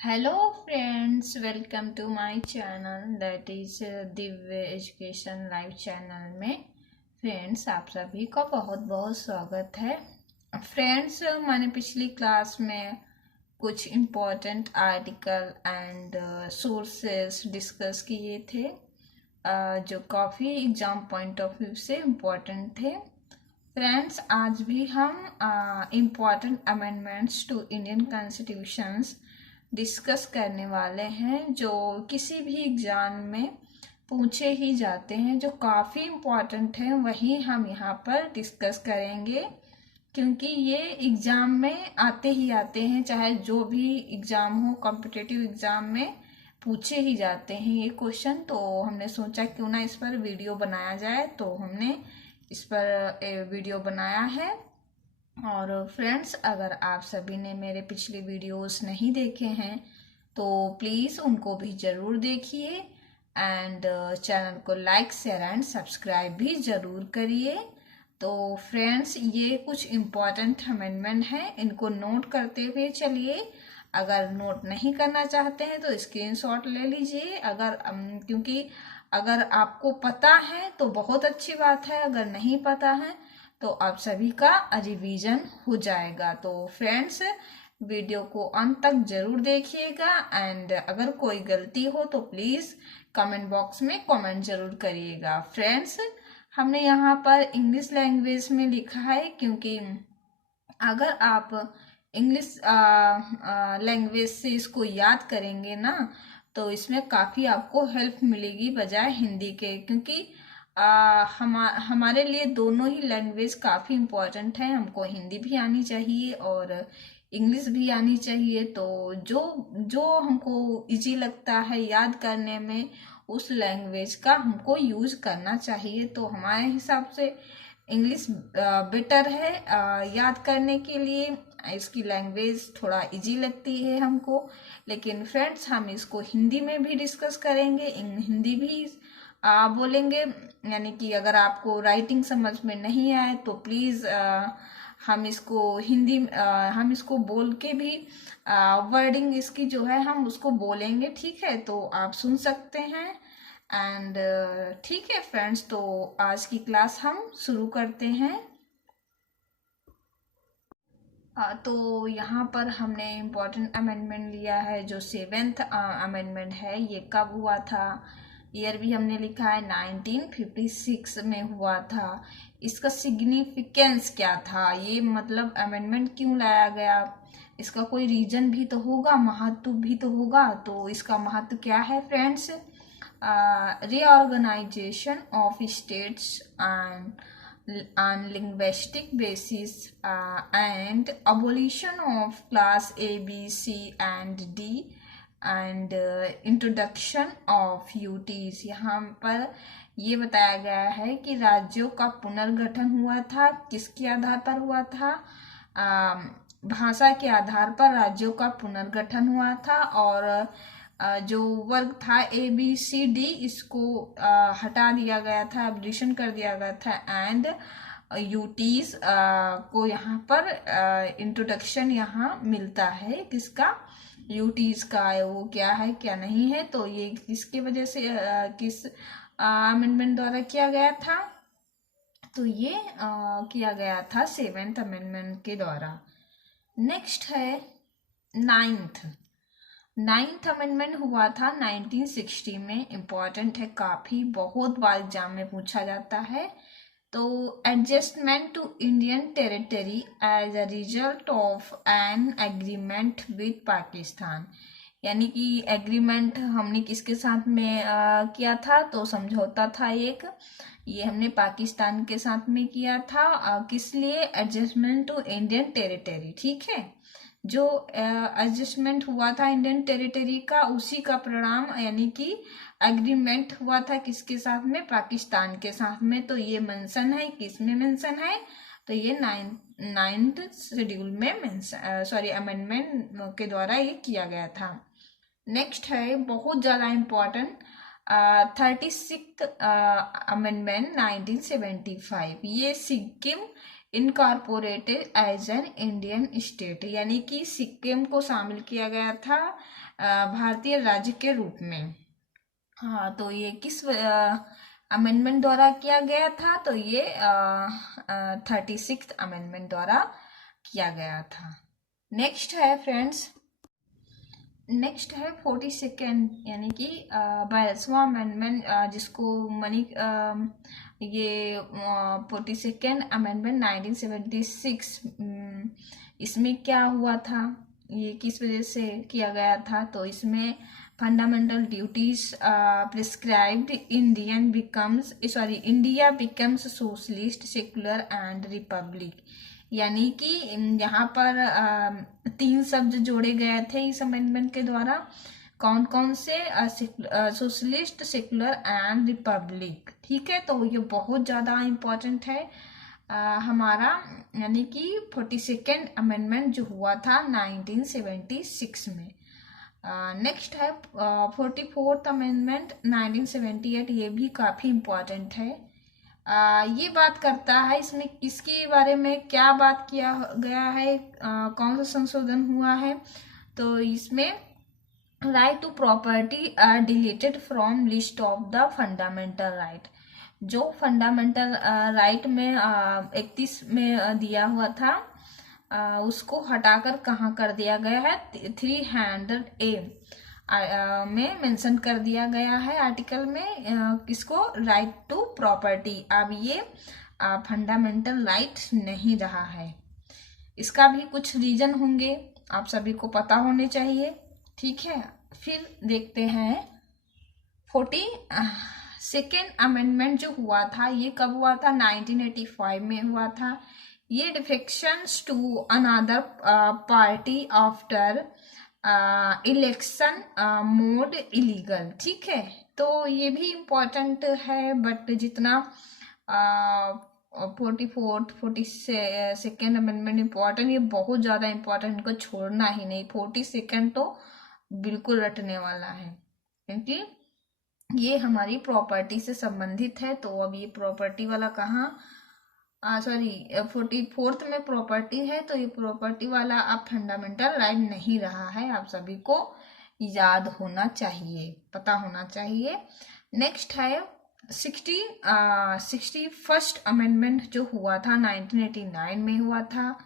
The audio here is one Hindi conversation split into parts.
Hello friends, welcome to my channel that is Divya education live channel में। फ्रेंड्स आप सभी का बहुत बहुत स्वागत है। फ्रेंड्स मैंने पिछली क्लास में कुछ important article and sources discuss किए थे जो काफ़ी एग्जाम पॉइंट ऑफ व्यू से इम्पोर्टेंट थे। फ्रेंड्स आज भी हम important amendments to Indian constitutions discuss करने वाले हैं जो किसी भी एग्जाम में पूछे ही जाते हैं, जो काफ़ी इम्पोर्टेंट है वही हम यहाँ पर डिस्कस करेंगे क्योंकि ये एग्ज़ाम में आते ही आते हैं। चाहे जो भी एग्ज़ाम हो, कॉम्पिटिटिव एग्ज़ाम में पूछे ही जाते हैं ये क्वेश्चन। तो हमने सोचा क्यों ना इस पर वीडियो बनाया जाए, तो हमने इस पर वीडियो बनाया है। और फ्रेंड्स अगर आप सभी ने मेरे पिछले वीडियोस नहीं देखे हैं तो प्लीज़ उनको भी ज़रूर देखिए एंड चैनल को लाइक शेयर एंड सब्सक्राइब भी ज़रूर करिए। तो फ्रेंड्स ये कुछ इम्पॉर्टेंट अमेंडमेंट हैं, इनको नोट करते हुए चलिए। अगर नोट नहीं करना चाहते हैं तो स्क्रीनशॉट ले लीजिए। क्योंकि अगर आपको पता है तो बहुत अच्छी बात है, अगर नहीं पता है तो आप सभी का रिवीजन हो जाएगा। तो फ्रेंड्स वीडियो को अंत तक जरूर देखिएगा एंड अगर कोई गलती हो तो प्लीज़ कमेंट बॉक्स में कमेंट जरूर करिएगा। फ्रेंड्स हमने यहाँ पर इंग्लिश लैंग्वेज में लिखा है क्योंकि अगर आप इंग्लिश लैंग्वेज से इसको याद करेंगे ना तो इसमें काफ़ी आपको हेल्प मिलेगी बजाय हिंदी के, क्योंकि हमारे लिए दोनों ही लैंग्वेज काफ़ी इम्पोर्टेंट है। हमको हिंदी भी आनी चाहिए और इंग्लिश भी आनी चाहिए। तो जो जो हमको इजी लगता है याद करने में उस लैंग्वेज का हमको यूज करना चाहिए। तो हमारे हिसाब से इंग्लिश बेटर है याद करने के लिए। इसकी लैंग्वेज थोड़ा इजी लगती है हमको। लेकिन फ्रेंड्स हम इसको हिंदी में भी डिस्कस करेंगे, हिंदी भी बोलेंगे। यानी कि अगर आपको राइटिंग समझ में नहीं आए तो प्लीज़ हम इसको बोल के भी वर्डिंग इसकी जो है हम उसको बोलेंगे, ठीक है। तो आप सुन सकते हैं एंड ठीक है फ्रेंड्स, तो आज की क्लास हम शुरू करते हैं। तो यहाँ पर हमने इम्पोर्टेंट अमेंडमेंट लिया है जो 7th अमेंडमेंट है। ये कब हुआ था, ईयर भी हमने लिखा है 1956 में हुआ था। इसका सिग्निफिकेंस क्या था, ये मतलब अमेंडमेंट क्यों लाया गया, इसका कोई रीजन भी तो होगा, महत्व भी तो होगा। तो इसका महत्व क्या है friends? reorganization of states on linguistic basis and abolition of class A, B, C and D and introduction of UTs। यहाँ पर ये बताया गया है कि राज्यों का पुनर्गठन हुआ था, किसके आधार पर हुआ था? भाषा के आधार पर राज्यों का पुनर्गठन हुआ था और जो वर्ग था ABCD इसको हटा दिया गया था, एब्लिशन कर दिया गया था एंड यूटीज को यहाँ पर इंट्रोडक्शन यहाँ मिलता है। किसका? यूटीज का। वो क्या है क्या नहीं है, तो ये किसकी वजह से किस अमेंडमेंट द्वारा किया गया था? तो ये किया गया था 7th अमेंडमेंट के द्वारा। नेक्स्ट है 9th अमेंडमेंट हुआ था 1960 में। इम्पॉर्टेंट है काफ़ी, बहुत बार एग्जाम में पूछा जाता है। तो adjustment to Indian territory as a result of an agreement with Pakistan. यानी कि एग्रीमेंट हमने किसके साथ में किया था? तो समझौता था एक, ये हमने पाकिस्तान के साथ में किया था। किस लिए? एडजस्टमेंट टू इंडियन टेरिटरी, ठीक है। जो एडजस्टमेंट हुआ था इंडियन टेरिटरी का, उसी का परिणाम यानी कि एग्रीमेंट हुआ था किसके साथ में? पाकिस्तान के साथ में। तो ये मेंशन है, किस में मेंशन है? तो ये 9th शेड्यूल में अमेंडमेंट के द्वारा ये किया गया था। नेक्स्ट है बहुत ज़्यादा इम्पोर्टेंट 36th अमेंडमेंट 1975। ये Sikkim incorporated as an Indian state, यानी कि सिक्किम को शामिल किया गया था भारतीय राज्य के रूप में। हाँ, तो ये किस अमेंडमेंट द्वारा किया गया था? तो ये 36th अमेंडमेंट द्वारा किया गया था। नेक्स्ट है फ्रेंड्स, नेक्स्ट है 42nd यानी कि 42वां अमेंडमेंट, जिसको मनी ये 42nd अमेंडमेंट 1976। इसमें क्या हुआ था, ये किस वजह से किया गया था? तो इसमें fundamental duties prescribed India becomes socialist, secular and Republic, यानी कि यहाँ पर 3 शब्द जोड़े गए थे इस अमेंडमेंट के द्वारा। कौन कौन से? Socialist, secular and Republic. ठीक है, तो ये बहुत ज़्यादा इम्पोर्टेंट है हमारा, यानी कि 42nd अमेंडमेंट जो हुआ था 1976 में। नेक्स्ट है 44th अमेंडमेंट 1978, ये भी काफ़ी इम्पोर्टेंट है। ये बात करता है, इसमें किसके बारे में क्या बात किया गया है, कौन सा संशोधन हुआ है? तो इसमें right to property deleted from list of the fundamental right, जो फंडामेंटल राइट में 31 में दिया हुआ था, उसको हटाकर कहाँ कर दिया गया है? 300A में मेंशन कर दिया गया है आर्टिकल में, किसको? Right to property. अब ये फंडामेंटल राइट नहीं रहा है। इसका भी कुछ रीजन होंगे, आप सभी को पता होने चाहिए। ठीक है, फिर देखते हैं 42nd अमेंडमेंट जो हुआ था, ये कब हुआ था? 1985 में हुआ था। ये defections to another party after election made illegal. ठीक है, तो ये भी इम्पोर्टेंट है, बट जितना 44th 42nd अमेंडमेंट इम्पोर्टेंट, ये बहुत ज़्यादा इम्पोर्टेंट, इनको छोड़ना ही नहीं। 42nd तो बिल्कुल रटने वाला है, क्योंकि ये हमारी प्रॉपर्टी से संबंधित है। तो अब ये प्रॉपर्टी वाला कहाँ, 44th में प्रॉपर्टी है, तो ये प्रॉपर्टी वाला अब फंडामेंटल राइट नहीं रहा है। आप सभी को याद होना चाहिए, पता होना चाहिए। नेक्स्ट है 61st अमेंडमेंट जो हुआ था 1989 में हुआ था।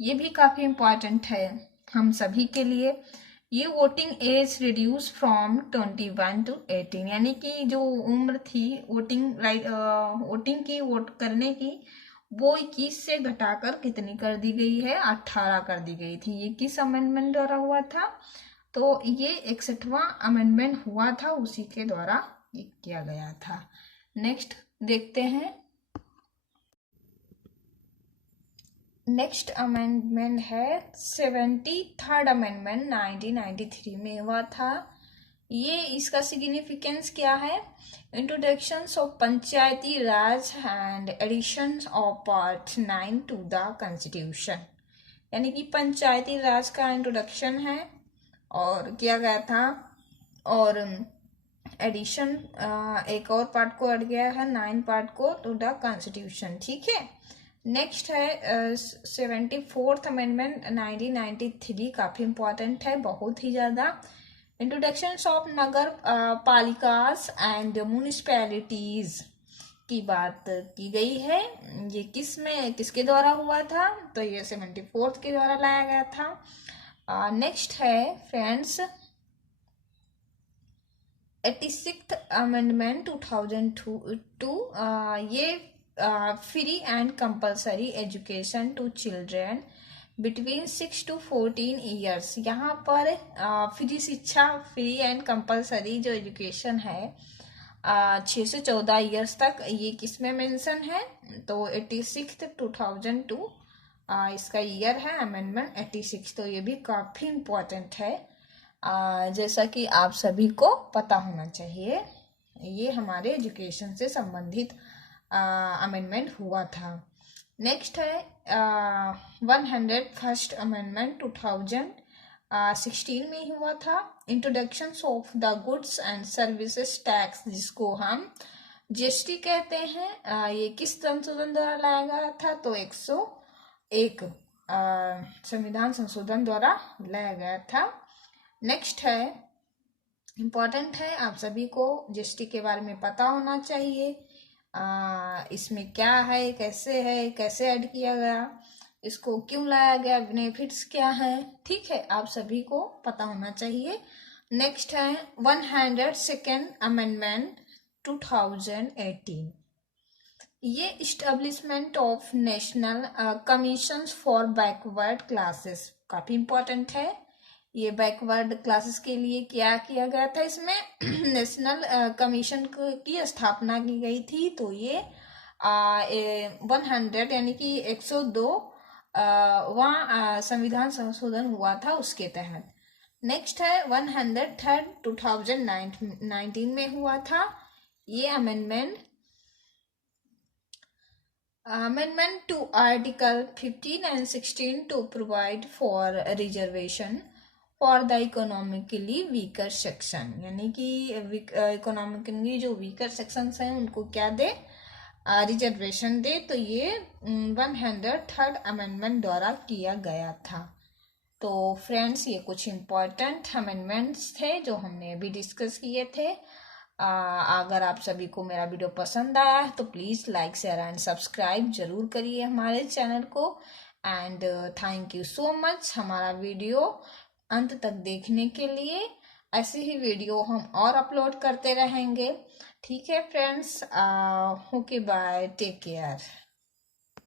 ये भी काफ़ी इम्पोर्टेंट है हम सभी के लिए। ये voting age reduce from 21 to 18, यानी कि जो उम्र थी वोटिंग की, वोट करने की, वो 21 से घटाकर कितनी कर दी गई है? 18 कर दी गई थी। ये किस अमेंडमेंट द्वारा हुआ था? तो ये 61वां अमेंडमेंट हुआ था, उसी के द्वारा ये किया गया था। नेक्स्ट देखते हैं, नेक्स्ट अमेंडमेंट है 73rd अमेंडमेंट 1993 में हुआ था। ये इसका सिग्निफिकेंस क्या है? Introduction of Panchayati Raj and addition of part 9 to the constitution, यानी कि पंचायती राज का इंट्रोडक्शन है और किया गया था, और एडिशन एक और पार्ट को ऐड गया है, 9 पार्ट को, टू द कॉन्स्टिट्यूशन। ठीक है, नेक्स्ट है 74th अमेंडमेंट 1993, काफ़ी इम्पोर्टेंट है, बहुत ही ज़्यादा। Introduction of nagar palikas and municipalities की बात की गई है। ये किसके द्वारा हुआ था? तो ये 74th के द्वारा लाया गया था। नेक्स्ट है फ्रेंड्स 86th अमेंडमेंट 2002। ये free and compulsory education to children between 6 to 14 years. यहाँ पर फ्री शिक्षा, फ्री एंड कंपल्सरी जो एजुकेशन है 6 से 14 ईयर्स तक, ये किस में मेंशन है? तो 86th 2002 इसका ईयर है, अमेंडमेंट 86। तो ये भी काफ़ी इम्पोर्टेंट है, जैसा कि आप सभी को पता होना चाहिए। ये हमारे एजुकेशन से संबंधित अमेंडमेंट हुआ था। नेक्स्ट है 101st अमेंडमेंट 2016 में हुआ था। Introduction of the goods and services tax, जिसको हम जीएसटी कहते हैं। ये किस संशोधन द्वारा लाया गया था? तो 101 संविधान संशोधन द्वारा लाया गया था। नेक्स्ट है, इम्पोर्टेंट है, आप सभी को जीएसटी के बारे में पता होना चाहिए। इसमें क्या है, कैसे ऐड किया गया, इसको क्यों लाया गया, बेनिफिट्स क्या है, ठीक है, आप सभी को पता होना चाहिए। नेक्स्ट है 102nd अमेंडमेंट 2018। ये establishment of national commission for backward classes काफी इम्पोर्टेंट है। ये बैकवर्ड क्लासेस के लिए क्या किया गया था? इसमें नेशनल कमीशन की स्थापना की गई थी। तो ये 100 यानी कि 102 वहाँ संविधान संशोधन हुआ था उसके तहत। नेक्स्ट है 103 2019 में हुआ था ये amendment to Article 15 and 16 to provide for reservation for the economically weaker section, यानी कि इकोनॉमिकली जो वीकर सेक्शंस हैं उनको क्या दे? रिजर्वेशन दे। तो ये 103rd अमेंडमेंट द्वारा किया गया था। तो फ्रेंड्स, ये कुछ इम्पोर्टेंट अमेंडमेंट्स थे जो हमने अभी डिस्कस किए थे। अगर आप सभी को मेरा वीडियो पसंद आया है तो please like, share and subscribe जरूर करिए हमारे चैनल को। And thank you so much हमारा वीडियो अंत तक देखने के लिए। ऐसे ही वीडियो हम और अपलोड करते रहेंगे। ठीक है friends, okay bye, take care.